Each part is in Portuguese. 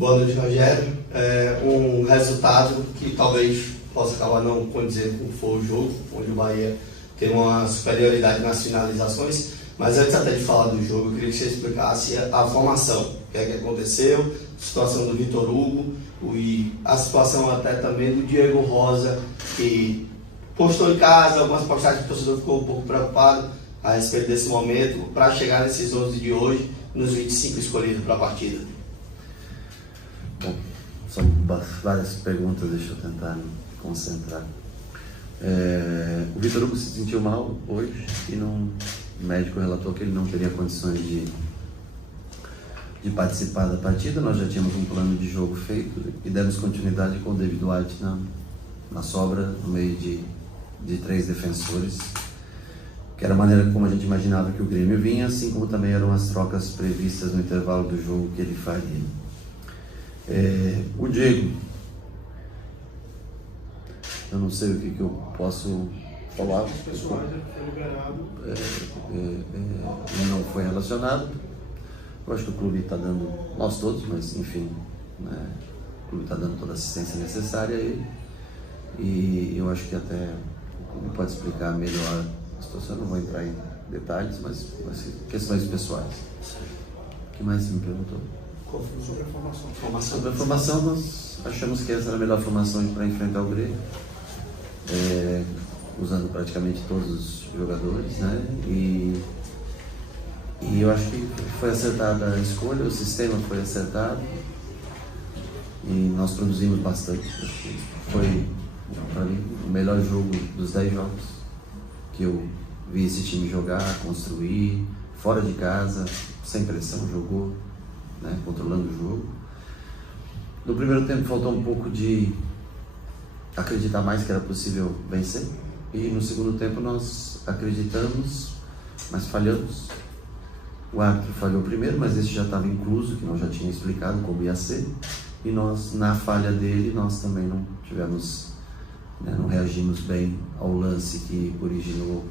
Boa noite, Rogério. Um resultado que talvez possa acabar não condizendo com o que foi o jogo, onde o Bahia tem uma superioridade nas finalizações. Mas antes até de falar do jogo, eu queria que você explicasse a formação, o que é que aconteceu, a situação do Vitor Hugo e a situação até também do Diego Rosa, que postou em casa algumas postagens que o torcedor ficou um pouco preocupado a respeito desse momento, para chegar nesses 11 de hoje, nos 25 escolhidos para a partida. Bom, são várias perguntas, deixa eu tentar me concentrar. O Vitor Hugo se sentiu mal hoje e o médico relatou que ele não teria condições de participar da partida. Nós já tínhamos um plano de jogo feito e demos continuidade com o David Duarte na sobra, no meio de 3 defensores, que era a maneira como a gente imaginava que o Grêmio vinha, assim como também eram as trocas previstas no intervalo do jogo que ele faria. O Diego, eu não sei o que eu posso falar. Os pessoais foi liberado. Não foi relacionado. Eu acho que o clube está dando, nós todos, mas enfim, né, o clube está dando toda a assistência necessária a ele. E eu acho que até o clube pode explicar melhor a situação. Eu não vou entrar em detalhes, mas questões pessoais. O que mais você me perguntou? Sobre a formação. Sobre a formação, nós achamos que essa era a melhor formação para enfrentar o Grêmio, usando praticamente todos os jogadores, né? E eu acho que foi acertada a escolha, o sistema foi acertado e nós produzimos bastante. Foi, para mim, o melhor jogo dos 10 jogos que eu vi esse time jogar, construir, fora de casa, sem pressão, jogou, né, controlando o jogo. No primeiro tempo faltou um pouco de acreditar mais que era possível vencer, e no segundo tempo nós acreditamos, mas falhamos. O árbitro falhou primeiro, mas esse já estava incluso, que nós já tínhamos explicado como ia ser, e nós, na falha dele, nós também não tivemos, né, não reagimos bem ao lance que originou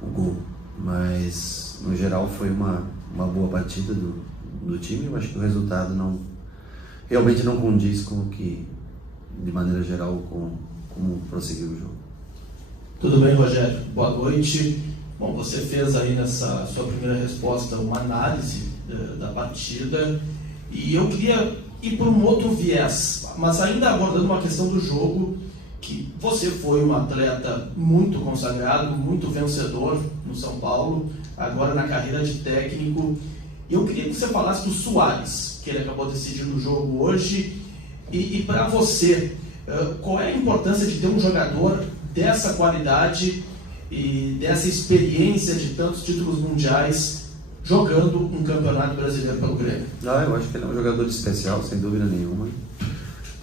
o gol. Mas no geral foi uma boa partida do time. Eu acho que o resultado realmente não condiz com o que, de maneira geral, como prosseguiu o jogo. Tudo bem, Rogério? Boa noite. Bom, você fez aí nessa sua primeira resposta uma análise da partida e eu queria ir por um outro viés, mas ainda abordando uma questão do jogo, que você foi um atleta muito consagrado, muito vencedor no São Paulo, agora na carreira de técnico. Eu queria que você falasse do Soares, que ele acabou decidindo o jogo hoje, e para você, qual é a importância de ter um jogador dessa qualidade e dessa experiência de tantos títulos mundiais jogando um campeonato brasileiro pelo Grêmio? Eu acho que ele é um jogador especial, sem dúvida nenhuma.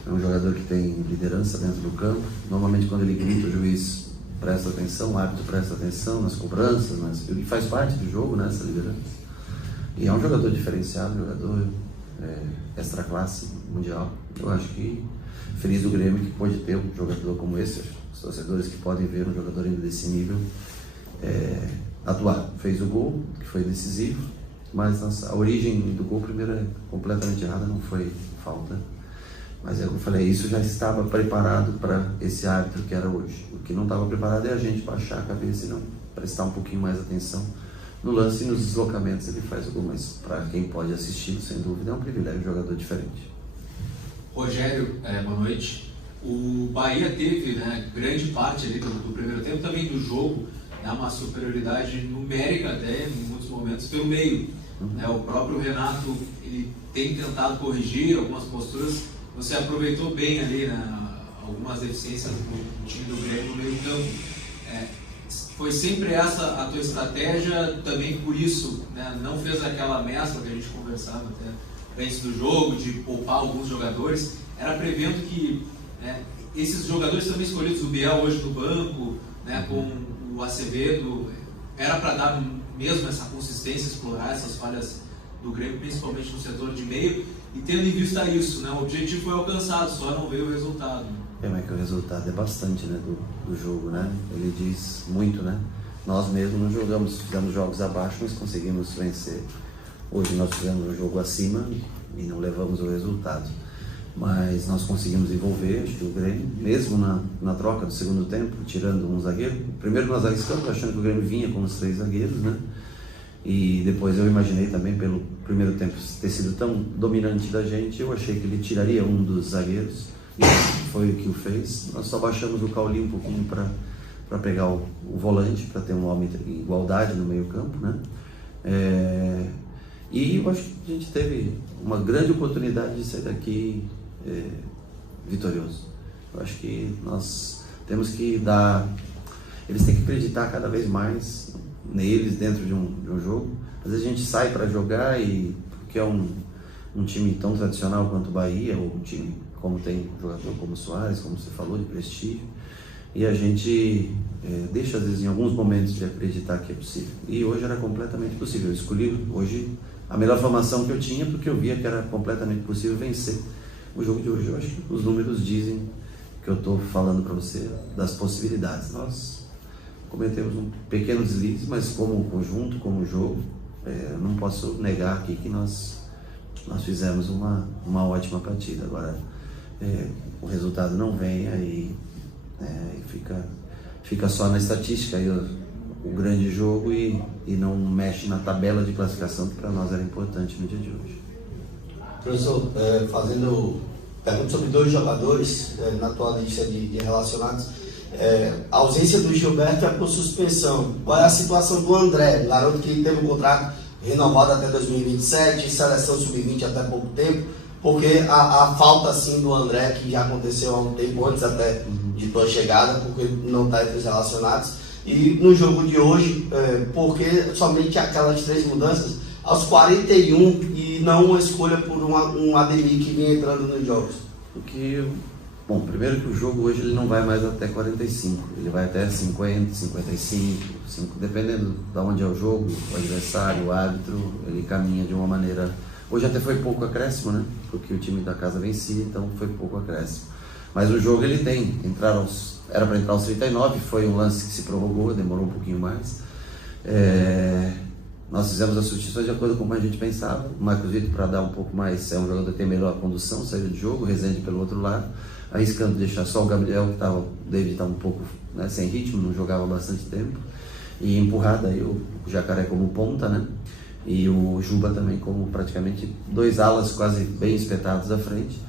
É um jogador que tem liderança dentro do campo. Normalmente quando ele grita, o juiz presta atenção, o árbitro presta atenção nas cobranças, ele faz parte do jogo, né, essa liderança. E é um jogador diferenciado, um jogador extra classe mundial. Eu acho que feliz do Grêmio que pode ter um jogador como esse. Os torcedores que podem ver um jogador ainda desse nível atuar. Fez o gol, que foi decisivo, mas a origem do gol primeiro é completamente errada, não foi falta. Mas eu falei, isso já estava preparado para esse árbitro que era hoje. O que não estava preparado é a gente baixar a cabeça e não prestar um pouquinho mais atenção no lance e nos deslocamentos. Ele faz o gol, mas para quem pode assistir, sem dúvida, é um privilégio, um jogador diferente. Rogério, boa noite. O Bahia teve, né, grande parte ali do primeiro tempo, também do jogo, né, uma superioridade numérica até em muitos momentos pelo meio. Né, o próprio Renato ele tem tentado corrigir algumas posturas. Você aproveitou bem ali, né, algumas deficiências do time do Grêmio no meio campo. Foi sempre essa a tua estratégia, também por isso, né, não fez aquela mescla que a gente conversava até antes do jogo, de poupar alguns jogadores, era prevendo que esses jogadores também escolhidos, o Biel hoje no banco, né, com o Acevedo, era para dar mesmo essa consistência, explorar essas falhas do Grêmio, principalmente no setor de meio, e tendo em vista isso, né, o objetivo foi alcançado, só não veio o resultado. Mas que o resultado é bastante, né, do jogo, né? Ele diz muito, né? Nós mesmos não jogamos, fizemos jogos abaixo, mas conseguimos vencer Hoje nós fizemos um jogo acima e não levamos o resultado. Mas nós conseguimos envolver, acho que o Grêmio, mesmo na troca do segundo tempo, tirando um zagueiro. Primeiro nós arriscamos, achando que o Grêmio vinha com os 3 zagueiros, né? E depois eu imaginei também, pelo primeiro tempo ter sido tão dominante da gente, eu achei que ele tiraria um dos zagueiros, e foi o que o fez. Nós só baixamos o caule um pouquinho para pegar o volante, para ter um homem em igualdade no meio campo, né? E eu acho que a gente teve uma grande oportunidade de sair daqui vitorioso. Eu acho que nós temos que dar... Eles têm que acreditar cada vez mais neles dentro de um jogo. Às vezes a gente sai para jogar e porque é um time tão tradicional quanto o Bahia, ou um time como tem um jogador como o Soares, como você falou, de prestígio, e a gente deixa às vezes em alguns momentos de acreditar que é possível. E hoje era completamente possível. Eu escolhi hoje a melhor formação que eu tinha porque eu via que era completamente possível vencer o jogo de hoje. Eu acho que os números dizem que eu estou falando para você das possibilidades. Nós cometemos um pequeno deslize, mas como conjunto, como jogo, não posso negar aqui que nós fizemos uma ótima partida. Agora, o resultado não vem aí, fica só na estatística aí o grande jogo e não mexe na tabela de classificação que para nós era importante no dia de hoje. Professor, fazendo pergunta sobre 2 jogadores na tua lista de relacionados, a ausência do Gilberto é por suspensão. Qual é a situação do André, o garoto que teve um contrato renovado até 2027, seleção sub-20 até pouco tempo, porque a falta assim do André, que já aconteceu há um tempo antes até de tua chegada, porque não está entre os relacionados, e no jogo de hoje, porque somente aquelas 3 mudanças aos 41 e não uma escolha por um Ademir que vinha entrando nos jogos? Bom, primeiro que o jogo hoje ele não vai mais até 45, ele vai até 50, 55, dependendo de onde é o jogo, o adversário, o árbitro, ele caminha de uma maneira... Hoje até foi pouco acréscimo, né? Porque o time da casa vencia, então foi pouco acréscimo. Mas o jogo ele tem, era para entrar aos 39, foi um lance que se prorrogou, demorou um pouquinho mais. Nós fizemos as substituições de acordo com como a gente pensava. O Marcos Vitor, para dar um pouco mais, é um jogador que tem melhor condução, saiu de jogo, o Rezende pelo outro lado, arriscando deixar só o Gabriel, o David estava um pouco sem ritmo, não jogava há bastante tempo, e empurrada aí o Jacaré como ponta, né? E o Juba também como praticamente 2 alas quase bem espetados à frente,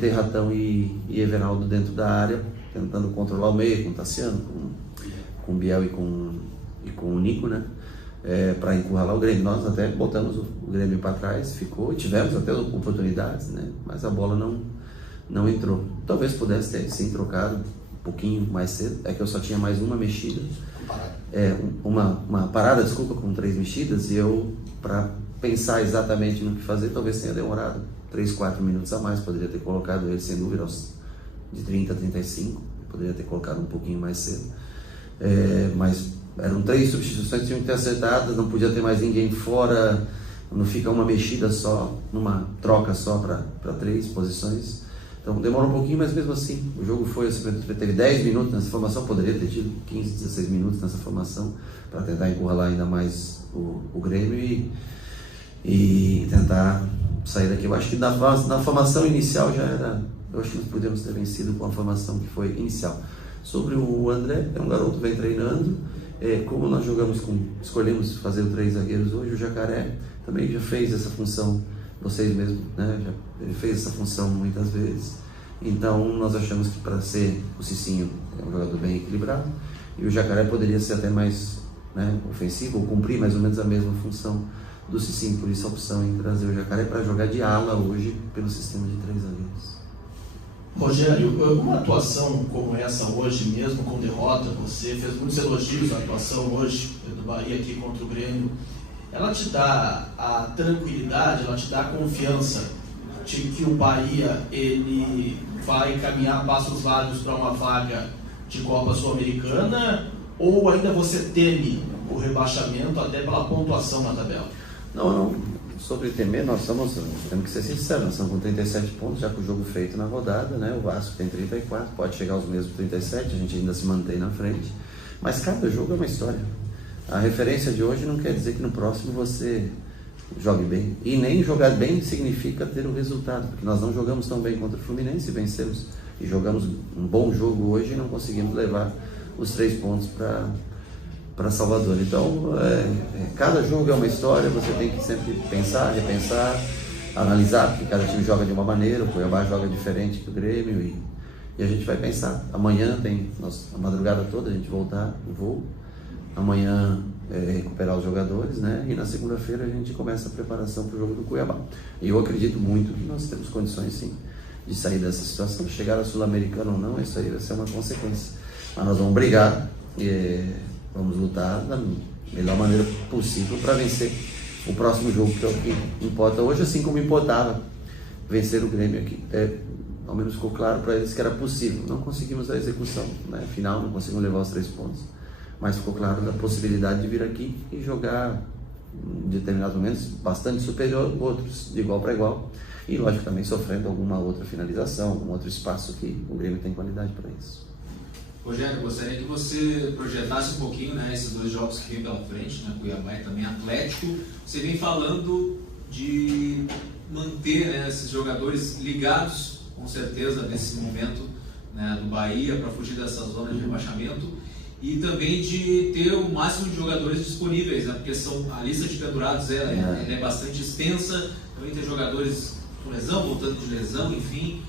Terratão e Everaldo dentro da área, tentando controlar o meio com o Tassiano, com o Biel e com o Nico, né? Para encurralar o Grêmio. Nós até botamos o Grêmio para trás, ficou, tivemos até oportunidades, né? Mas a bola não entrou. Talvez pudesse ter sim trocado um pouquinho mais cedo, é que eu só tinha mais uma mexida, uma parada, desculpa, com 3 mexidas, e eu, para pensar exatamente no que fazer, talvez tenha demorado 3, 4 minutos a mais. Poderia ter colocado ele sem dúvida de 30 a 35, poderia ter colocado um pouquinho mais cedo, mas eram 3 substituições que tinham que ter acertadas, não podia ter mais ninguém fora, não fica uma mexida só, numa troca só para 3 posições. Então demorou um pouquinho, mas mesmo assim, o jogo foi, teve 10 minutos nessa formação, poderia ter tido 15, 16 minutos nessa formação, para tentar encurralar ainda mais o Grêmio e tentar sair daqui. Eu acho que na formação inicial já era, eu acho que nós podemos ter vencido com a formação que foi inicial. Sobre o André, é um garoto que vem treinando, como nós escolhemos fazer o 3 zagueiros hoje, o Jacaré também já fez essa função, vocês mesmos, né? Ele fez essa função muitas vezes, então nós achamos que para ser o Cicinho é um jogador bem equilibrado, e o Jacaré poderia ser até mais, né, ofensivo, ou cumprir mais ou menos a mesma função do Cicinho, por isso a opção em trazer o Jacaré para jogar de ala hoje pelo sistema de 3 zagueiros. Rogério, uma atuação como essa hoje, mesmo com derrota, você fez muitos elogios à atuação hoje do Bahia aqui contra o Grêmio, ela te dá a tranquilidade, ela te dá a confiança de que o Bahia ele vai caminhar passos largos para uma vaga de Copa Sul-Americana, ou ainda você teme o rebaixamento até pela pontuação na tabela? Não, sobre temer, nós temos que ser sinceros, nós estamos com 37 pontos, já com o jogo feito na rodada, né? O Vasco tem 34, pode chegar aos mesmos 37, a gente ainda se mantém na frente, mas cada jogo é uma história. A referência de hoje não quer dizer que no próximo você jogue bem. E nem jogar bem significa ter o resultado, porque nós não jogamos tão bem contra o Fluminense e vencemos. E jogamos um bom jogo hoje e não conseguimos levar os 3 pontos para Salvador. Então, cada jogo é uma história, você tem que sempre pensar, repensar, analisar, porque cada time joga de uma maneira, o Cuiabá joga diferente que o Grêmio, e a gente vai pensar. Amanhã a madrugada toda a gente voltar no voo, amanhã recuperar os jogadores, né? E na segunda-feira a gente começa a preparação para o jogo do Cuiabá. E eu acredito muito que nós temos condições, sim, de sair dessa situação. Chegar ao Sul-Americano ou não, isso aí vai ser uma consequência. Mas nós vamos brigar e vamos lutar da melhor maneira possível para vencer o próximo jogo, que é o que importa hoje, assim como importava vencer o Grêmio aqui. Ao menos ficou claro para eles que era possível. Não conseguimos a execução, né? Final, não conseguimos levar os 3 pontos. Mas ficou claro da possibilidade de vir aqui e jogar em determinados momentos bastante superior, outros de igual para igual. E lógico também sofrendo alguma outra finalização, algum outro espaço que o Grêmio tem qualidade para isso. Rogério, gostaria que você projetasse um pouquinho, né, esses 2 jogos que vem pela frente, né, Cuiabá e também Atlético. Você vem falando de manter, né, esses jogadores ligados, com certeza, nesse momento, né, do Bahia, para fugir dessa zona de rebaixamento, e também de ter o máximo de jogadores disponíveis, né, porque a lista de pendurados ela é bastante extensa, também tem jogadores com lesão, voltando de lesão, enfim.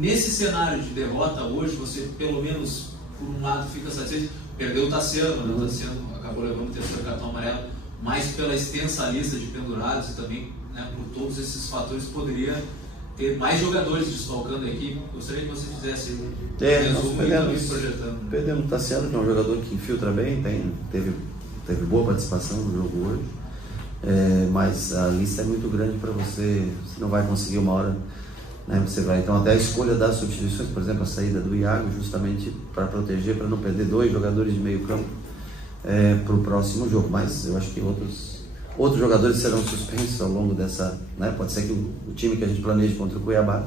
Nesse cenário de derrota hoje, você pelo menos por um lado fica satisfeito, perdeu o Tassiano, né? O Tassiano acabou levando o 3º cartão amarelo, mas pela extensa lista de pendurados e também, né, por todos esses fatores, poderia ter mais jogadores desfalcando a equipe. Gostaria que você fizesse um resumo e também projetando. Perdemos o Tassiano, que é um jogador que infiltra bem, teve boa participação no jogo hoje, mas a lista é muito grande para você não vai conseguir uma hora, né, você vai, então até a escolha das substituições, por exemplo, a saída do Iago, justamente para proteger, para não perder 2 jogadores de meio campo para o próximo jogo, mas eu acho que outros jogadores serão suspensos ao longo dessa, né, pode ser que o time que a gente planeja contra o Cuiabá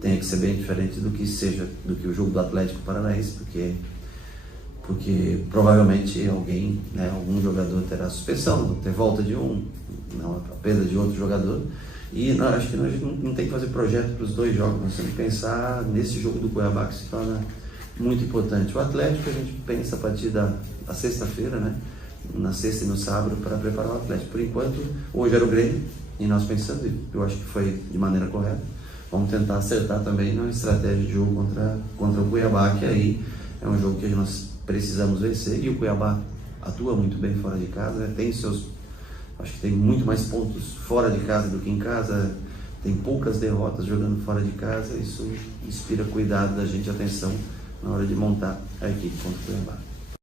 tenha que ser bem diferente do que o jogo do Atlético Paranaense, porque provavelmente algum jogador terá suspensão, ter volta de a perda de outro jogador. E acho que nós não tem que fazer projeto para os 2 jogos, nós temos que pensar nesse jogo do Cuiabá, que se torna muito importante. O Atlético a gente pensa a partir da sexta-feira, né? Na sexta e no sábado, para preparar o Atlético. Por enquanto, hoje era o Grêmio, e nós pensamos, e eu acho que foi de maneira correta, vamos tentar acertar também na estratégia de jogo contra o Cuiabá, que aí é um jogo que nós precisamos vencer, e o Cuiabá atua muito bem fora de casa, acho que tem muito mais pontos fora de casa do que em casa, tem poucas derrotas jogando fora de casa, isso inspira cuidado da gente, atenção na hora de montar a equipe contra o Cuiabá.